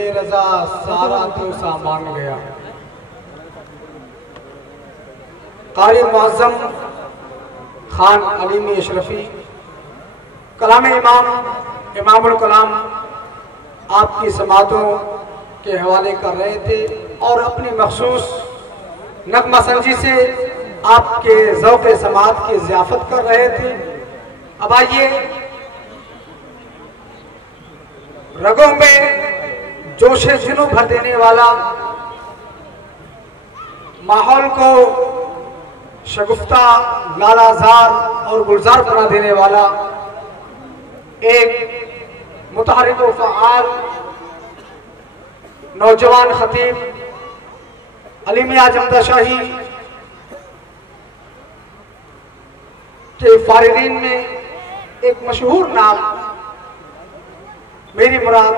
रजा सारा तो सामान गया। कारी मुअज़्ज़म खान अलीमी अशरफी कलाम इमामुल कलाम आपकी समातों के हवाले कर रहे थे और अपनी मखसूस नग़मा संजी से आपके ज़ौक़ समात की ज़ियाफ़त कर रहे थे। अब आइए रगों में जोशे जुनू भर देने वाला, माहौल को शगुफ्ता, लालाजार और गुलजार बना देने वाला एक मुतहरिक व फ़आल नौजवान खतीब अली मियां जमदा शाही के फारिगीन में एक मशहूर नाम मेरी मुराद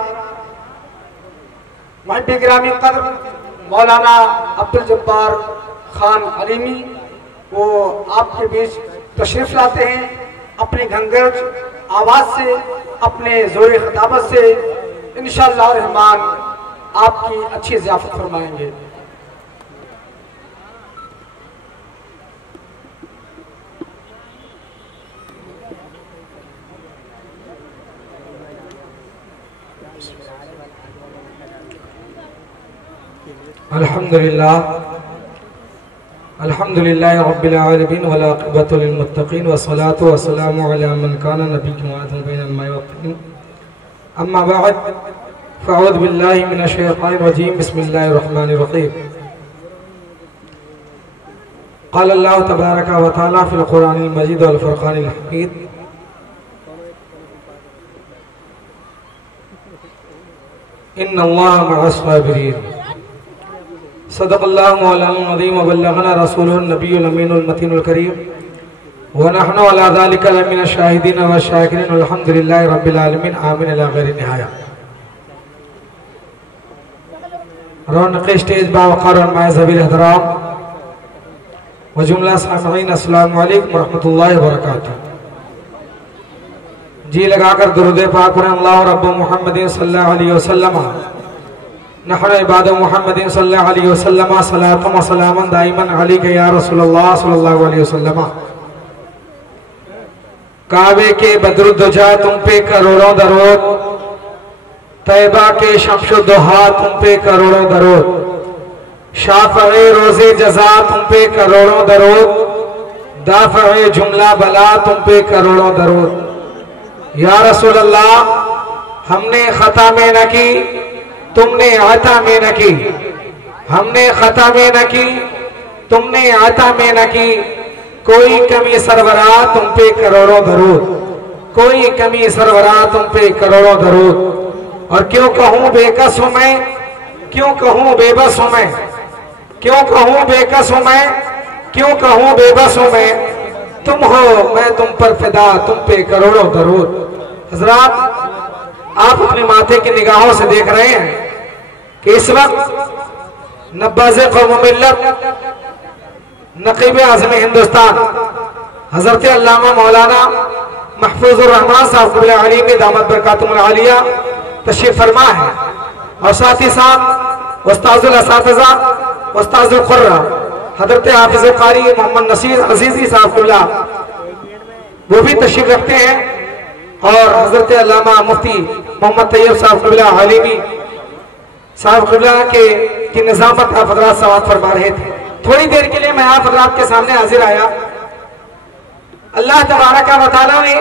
महबी गिरामी कद्र मौलाना अब्दुल जब्बार खान अलीमी, वो आपके बीच तशरीफ लाते हैं। अपनी घंगरज आवाज़ से, अपने ज़ोर खिताबत से इंशाअल्लाह रहमान आपकी अच्छी ज़ियाफ़त फरमाएंगे। अल्हम्दुलिल्लाह रब्बिल आलमीन वल आक़िबतु लिल मुत्तक़ीन वस्सलातु वस्सलामु अला मन काना नबिय्युन वादन बैनल माइ वत्तीन अम्मा बअद फ़अऊज़ु बिल्लाहि मिनश शैतानिर रजीम बिस्मिल्लाहिर रहमानिर रहीम। क़ाल अल्लाहु तबारक व तआला फ़िल क़ुरआनिल मजीद वल फ़ुरक़ानिल हमीद इन्नल्लाह मअस साबिरीन। सदक़ल्लाहु मौलाना अज़ीम व बल्लगना रसूलुन नबियुल अमीनुल मतीनुल करीम व नहनु अला ज़ालिका लमिनश शाहिदीन व शाकिरीन अल्हम्दुलिल्लाहि रब्बिल आलमीन आमीन इला गैरि निहाया। रौनक़ स्टेज बावक़ार और माज़हबिल एहतराम व जुमला सामिईन अस्सलामु अलैकुम व रहमतुल्लाहि व बरकातुहू। जी लगाकर दुरूद पाक पढ़ें। अल्लाहु रब्बु मुहम्मदिन सल्लल्लाहु अलैहि वसल्लम नहनु इबादु मुहम्मदिन सल्लल्लाहु अलैहि वसल्लम सलातन व सलामन दाइमन अलैका या रसूलल्लाह सल्लल्लाहु अलैहि वसल्लम। काबे के बद्रुद्दुजा तुम पे करोड़ों दरूद, तैबा के शम्सुद्दुहा तुम पे करोड़ों दरूद, शाफ़ए रोज़े जज़ा तुम पे करोड़ों दरूद, दाफ़ए जुमला बला तुम पे करोड़ों दरूद। या रसूलल्लाह हमने खता में न की, तुमने आता में न की, हमने खता में न की, तुमने आता में न की, कोई कमी सरवरा तुम पे करोड़ों दरूद, कोई कमी सरवरा तुम पे करोड़ों दरूद। और क्यों कहूँ बेकस हूँ मैं, क्यों कहूँ बेबस हूँ मैं, क्यों कहूँ बेकस हूँ मैं, क्यों कहूँ बेबस हूँ मैं, तुम हो मैं तुम पर फिदा, तुम पे करोड़ों दरूद। हज़रात, आप अपने माथे की निगाहों से देख रहे हैं कि इस वक्त नब्बाज़े क़ौम मिल्लत नक़ीब आज़म हिंदुस्तान हज़रत अल्लामा मौलाना महफूज़ुर रहमान साहब क़िबला अलीमी दामत बरकातुहुल आलिया तशरीफ़ फरमा है और साथ ही साथ उस्ताज़ुल असातिज़ा उस्ताज़ुल क़ुर्रा हज़रत हाफ़िज़ क़ारी मोहम्मद नसीर अज़ीज़ी साहब क़िबला वो भी तशरीफ़ रखते हैं और हज़रत अल्लामा मुफ्ती मोहम्मद तैयब साहब क़िबला अलीमी साहब क़िबला की निज़ामत आप हज़रात समाअत फरमा रहे थे। थोड़ी देर के लिए मैं आप हज़रात के सामने हाजिर आया। अल्लाह तबारक व तआला ने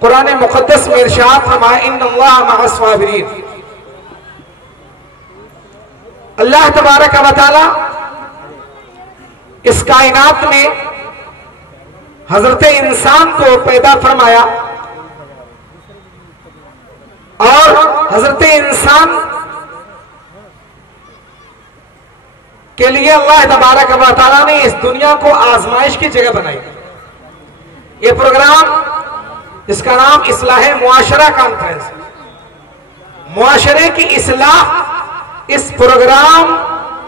कुरान मुक़द्दस में इरशाद फरमाया इन्नल्लाह मअस साबिरीन। अल्लाह तबारक व तआला इस कायनात में हजरत इंसान को पैदा फरमाया और हजरत इंसान के लिए अल्लाह तबारक व तआला ने इस दुनिया को आजमाइश की जगह बनाई। ये प्रोग्राम, इसका नाम इस्लाह मुआशरा कॉन्फ्रेंस, मुआशरे की इस्लाह इस प्रोग्राम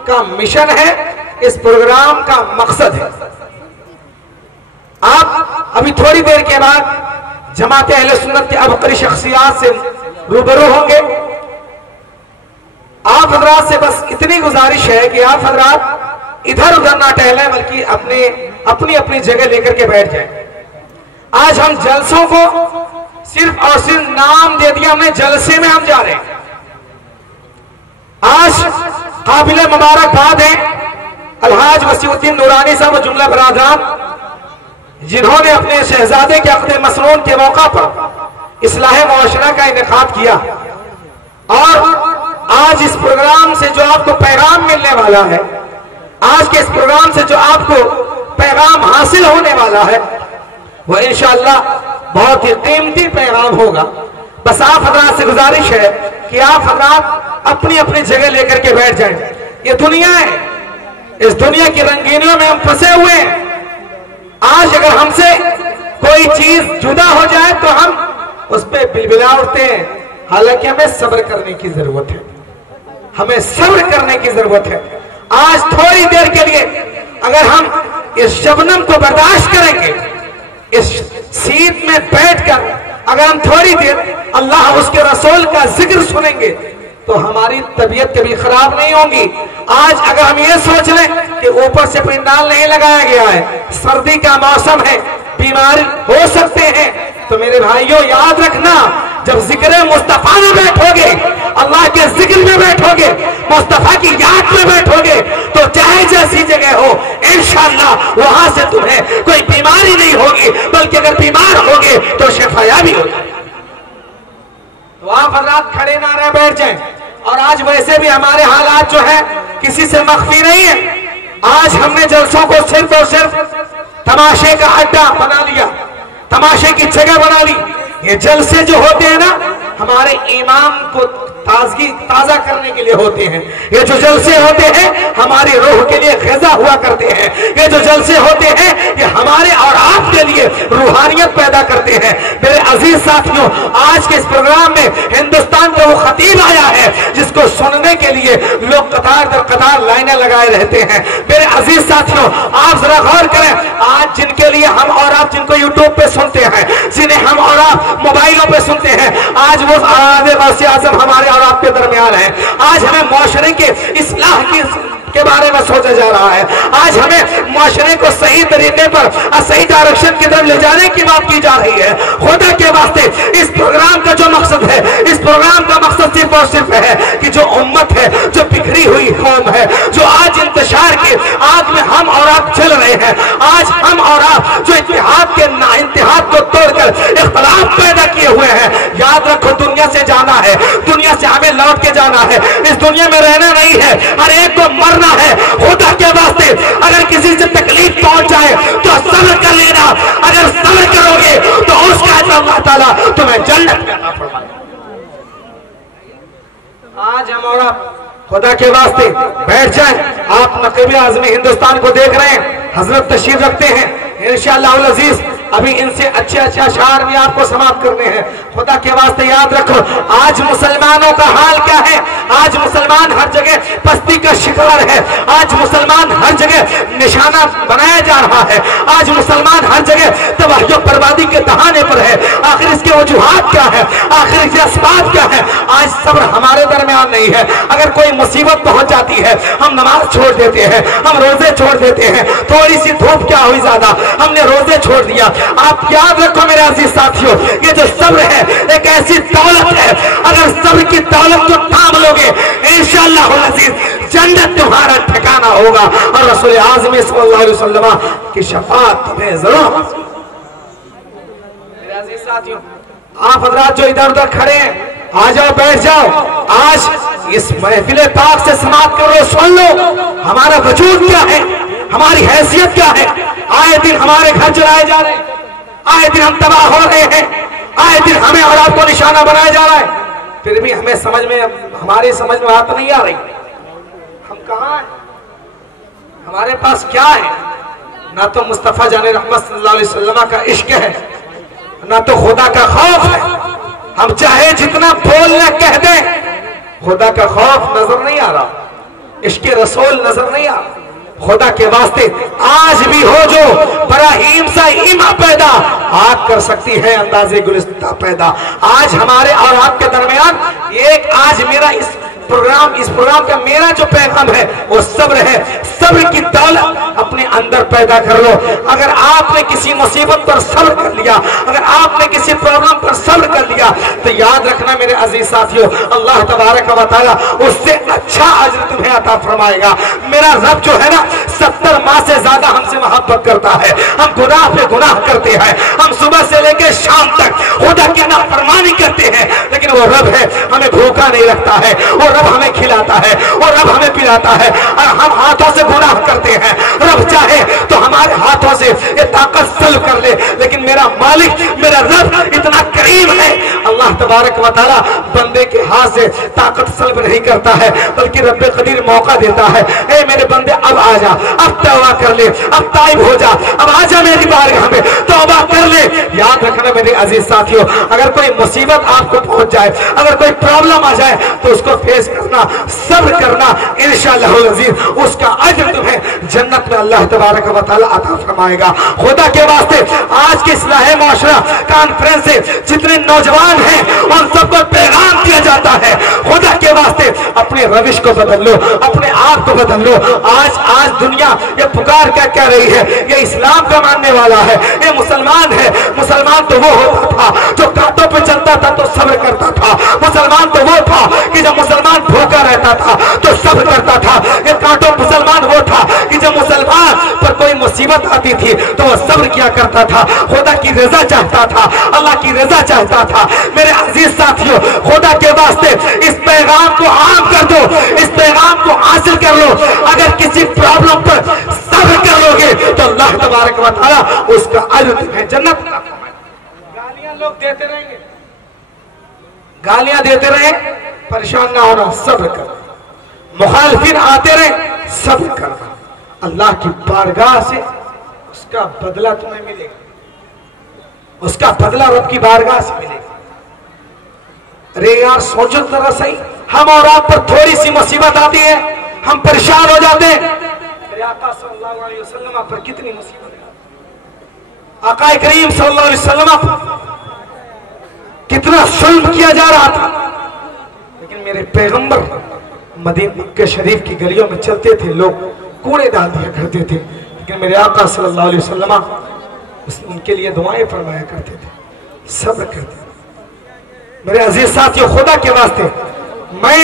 का मिशन है, इस प्रोग्राम का मकसद है। आप अभी थोड़ी देर के बाद जमात अहले सुन्नत के अबकरी शख्सियात से रूबरू होंगे। आप हजरात से बस इतनी गुजारिश है कि आप हजरात इधर उधर ना टहलें, बल्कि अपनी अपनी जगह लेकर के बैठ जाएं। आज हम जलसों को सिर्फ और सिर्फ नाम दे दिया हमने, जलसे में हम जा रहे हैं। आज काबिल मुबारकबाद है अलहाज वसीउद्दीन नूरानी साहब और जुमला बरादरान, जिन्होंने अपने शहजादे के अक़्द मसनून के मौका पर इस्लाह मुआशरा का इनेकाद किया। और आज इस प्रोग्राम से जो आपको पैगाम मिलने वाला है, आज के इस प्रोग्राम से जो आपको पैगाम हासिल होने वाला है, वो इंशाअल्लाह बहुत ही कीमती पैगाम होगा। बस आप हजरात से गुजारिश है कि आप हजरात अपनी अपनी जगह लेकर के बैठ जाएं। ये दुनिया है, इस दुनिया की रंगीनियों में हम फंसे हुए हैं। आज अगर हमसे कोई चीज जुदा हो जाए तो हम उस पर बिलबिला उठते हैं। हालांकि हमें सब्र करने की जरूरत है, हमें सब्र करने की जरूरत है। आज थोड़ी देर के लिए अगर हम इस शबनम को बर्दाश्त करेंगे, इस सीट में बैठकर अगर हम थोड़ी देर अल्लाह उसके रसूल का जिक्र सुनेंगे तो हमारी तबीयत कभी खराब नहीं होगी। आज अगर हम ये सोच लें कि ऊपर से पिंडाल नहीं लगाया गया है, सर्दी का मौसम है, बीमार हो सकते हैं, तो मेरे भाइयों याद रखना, जब जिक्र मुस्तफा में बैठोगे, अल्लाह के जिक्र में बैठोगे, मुस्तफा की याद में बैठोगे, तो चाहे जैसी जगह हो इंशाअल्लाह वहां से तुम्हें कोई बीमारी नहीं होगी, बल्कि अगर बीमार होगे तो शिफायाबी होगी। तो आप हजरात खड़े ना रह बैठ जाएं। और आज वैसे भी हमारे हालात जो है किसी से मख्फी नहीं है। आज हमने जलसों को सिर्फ और सिर्फ तमाशे का अड्डा बना लिया, तमाशे की जगह बना ली। ये जलसे जो होते हैं ना, हमारे ईमान को ताजा करने के लिए होते हैं। ये जो जलसे होते हैं हमारी रूह के लिए ग़िज़ा हुआ करते हैं। ये जो जलसे होते हैं ये हमारे और आपके लिए रूहानियत पैदा करते हैं। मेरे अजीज साथियों, आज के इस प्रोग्राम में हिंदुस्तान का वो खतीब आया है जिसको सुनने के लिए लोग कतार दर कतार लाइनें लगाए रहते हैं। मेरे अजीज साथियों, आप जरा गौर करें, आज जिनके लिए हम और आप जिनको यूट्यूब पे सुनते हैं, जिन्हें हम और आप मोबाइलों पे सुनते हैं, आज वो वज़ीर आज़म हमारे और आपके दरमियान है। आज हमें मुआशरे के इस्लाह के बारे में सोचा जा रहा है। आज हमें मुआशरे को सही तरीके पर सही डायरेक्शन की तरफ ले जाने की बात की जा रही है। खुदा के वास्ते इस प्रोग्राम का जो मकसद है, इस प्रोग्राम का मकसद सिर्फ और सिर्फ है कि जो उम्मत है, जो बिखरी हुई कौम है, जो आज इंतशार के आग में हम और आप चल रहे हैं, आज हम और आप जो इत्तेहाद के नाइंतिहाद को तोड़कर इख्तिलाफ पैदा किए हुए हैं, याद रखो दुनिया से जाना है, दुनिया से हमें लौट के जाना है। इस दुनिया में रहना नहीं है, हर एक को मरना है। खुदा के वास्ते अगर किसी से तकलीफ पहुंच जाए तो सब्र कर लेना। अगर सब्र करोगे तो उसका अजर अल्लाह ताला तुम्हें जन्नत में अता फरमाएगा। आज हम और खुदा के वास्ते बैठ जाए। आप नक़ीब आज़म हिंदुस्तान को देख रहे हैं, हजरत तशरीफ रखते हैं इंशाअल्लाह अल अज़ीज़। अभी इनसे अच्छे अच्छे अशार भी आपको समाप्त करने हैं। खुदा के वास्ते याद रखो, आज मुसलमानों का हाल क्या है। आज मुसलमान हर जगह पस्ती का शिकार है। आज मुसलमान हर जगह निशाना बनाया जा रहा है। आज मुसलमान हर जगह तबाही बर्बादी के दहाने पर है। आखिर इसके वजूहात क्या है, आखिर इसके असबाब क्या है। आज सब्र हमारे दरमियान नहीं है। अगर कोई मुसीबत पहुंच जाती है, हम नमाज छोड़ देते हैं, हम रोजे छोड़ देते हैं। थोड़ी सी धूप क्या हुई ज्यादा, हमने रोजे छोड़ दिया। आप याद रखो मेरे अजीज साथियों, ये जो सब्र है एक ऐसी दौलत है, अगर सब्र की दौलत को थाम लोगे इंशाअल्लाह अज़ीज जन्नत तुम्हारा ठिकाना होगा और रसूल आज़म सल्लल्लाहु अलैहि वसल्लम की शफाअत तुम्हें जरूर। मेरे अजीज साथियों, आप हजरात जो इधर उधर खड़े हैं, आ जाओ, बैठ जाओ। आज इस महफिल पाक से समाप्त करो, सुन लो हमारा वजूद क्या है, हमारी हैसियत क्या है। आए दिन हमारे घर जलाए जा रहे हैं, आए दिन हम तबाह हो रहे हैं, आए दिन हमें और आपको निशाना बनाया जा रहा है, फिर भी हमें समझ में, हमारी समझ में बात नहीं आ रही। हम कहाँ हैं, हमारे पास क्या है? ना तो मुस्तफा जाने रहमत सल्लल्लाहु अलैहि वसल्लम का इश्क है, ना तो खुदा का खौफ है। हम चाहे जितना बोलना कह दें, खुदा का खौफ नजर नहीं आ रहा, इश्क रसूल नजर नहीं आ रहा। खुदा के वास्ते आज भी हो जो बराहीम सा ईमा पैदा, आग कर सकती है अंदाजे गुलिस्ता पैदा। आज हमारे और आपके दरमियान एक, आज मेरा इस प्रोग्राम, इस प्रोग्राम का मेरा जो पैगाम है वो सब्र है। सब्र की दौलत अपने अंदर पैदा कर लो। अगर आपने किसी मुसीबत पर सब्र कर लिया, अगर आपने किसी प्रॉब्लम पर सब्र कर लिया, तो याद रखना मेरे अजीज साथियों, अल्लाह तबारक व तआला उससे अच्छा अजर तुम्हें अता फरमाएगा। मेरा रब जो है ना 70 माह से ज्यादा हमसे मोहब्बत करता है। हम गुनाह पे गुनाह करते हैं, हम सुबह से लेकर शाम तक खुदा की नाफरमानी करते हैं, लेकिन वो रब है हमें भूखा नहीं रखता है, वो रब हमें खिलाता है, वो रब हमें पिलाता है। और हम हाथों से गुनाह करते हैं, रब चाहे तो हमारे हाथों से ये ताकत सल्ब कर ले, लेकिन मेरा मालिक, मेरा रब इतना करीम है, अल्लाह तबारक व तआला बंदे के हाथ से ताकत सल्ब नहीं करता है, बल्कि रब्बे कदीर मौका देता है। ए मेरे बंदे अब आ जा, अब तौबा कर ले, अब ताइब हो जा, अब आ जा मेरी बारगाह में, तौबा कर ले। याद रखना मेरे अजीज साथियों, अगर कोई मुसीबत आपको पहुंच जाए, अगर कोई प्रॉब्लम आ जाए, तो उसको फेस करना, सब्र करना, इंशाअल्लाह अज़ीज़ उसका अज्र तुम्हें जन्नत में अल्लाह तबारक व तआला अता फरमाएगा। खुदा के वास्ते आज के इस्लाह मुआशरा कॉन्फ्रेंस से जितने नौजवान हैं उन सबको पैगाम दिया जाता है, खुदा के वास्ते अपने रविश को बदल लो, अपने आप को बदल लो। आज दुनिया ये पुकार क्या कह रही है, ये इस्लाम का मानने वाला है, ये मुसलमान है। मुसलमान तो वो होता था जो कांटों पे चलता था तो सब्र करता था। मुसलमान तो वो था कि जब मुसलमान भूखा रहता था तो सब्र करता था। ये कांटों मुसलमान वो था कि जब मुसलमान पर कोई मुसीबत आती थी तो वो सब्र किया करता था, खुदा की रजा चाहता था, अल्लाह की रजा चाहता था। मेरे अजीज साथियों, खुदा के वास्ते इस पैगाम को आम कर दो, इस पैगाम को हासिल कर लो। अगर किसी प्रॉब्लम पर सब्र कर लोगे तो अल्लाह तबारक व तआला उसका अज्र तुम्हें जन्नत। गालियां लोग देते रहेंगे, गालियां देते रहे, परेशान ना होना, सब्र करना। मुखालिफिन आते रहे, सब्र करना। अल्लाह की बारगाह से उसका बदला तुम्हें मिलेगा, उसका बदला रब की बारगाह से मिलेगा। अरे यार सोचो जरा सही, हम और आप पर थोड़ी सी मुसीबत आती है, हम परेशान हो जाते हैं। मेरे आका सल्लल्लाहु अलैहि वसल्लम पर कितनी मुसीबत है, आका करीम सल्लल्लाहु अलैहि वसल्लम कितना जुल्म किया जा रहा था, लेकिन मेरे पैगंबर मक्के शरीफ की गलियों में चलते थे, लोग कूड़े डाल दिया करते थे, लेकिन मेरे आका सल्लल्लाहु अलैहि वसल्लम उनके लिए दुआएं फरमाया करते थे, सब्र करते थे। मेरे अजीज साथियों, खुदा के वास्ते मैं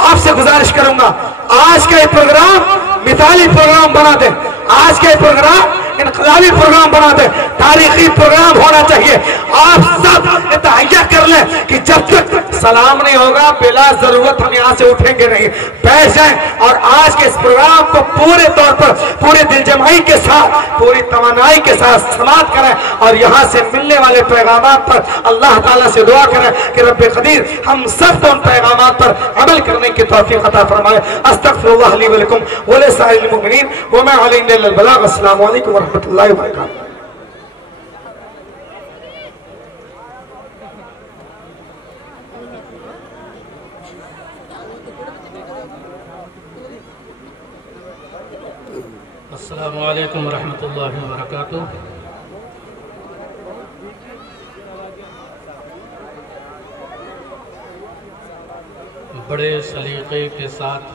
आपसे गुजारिश करूंगा, आज का ये प्रोग्राम मिसाली प्रोग्राम बना दे, आज का ये प्रोग्राम इनकलाबी प्रोग्राम बना दे, तारीखी प्रोग्राम होना चाहिए। आप सब तहैया कर लें कि जब तक सलाम नहीं होगा बिला जरूरत हम यहाँ से उठेंगे नहीं, बैठ जाएं और आज के इस प्रोग्राम को पूरे तौर पर पूरे दिलजमाई के साथ, पूरी तमन्नाई के साथ समाप्त करें और यहाँ से मिलने वाले पैगामात पर अल्लाह ताला से दुआ करें कि रब्बे कदीर हम सब को उन पैगामात पर अमल करने की तौफीक अता फरमाए। अस्तगफिरुल्लाह ली व लकुम व लिसाइरिल मुमिनीन व मा अलैना इल्लल बलाग। अस्सलामु अलैकुम व रहमतुल्लाहि व बरकातहू। अस्सलामु अलैकुम रहमतुल्लाहि व बरकातहू। बड़े सलीके के साथ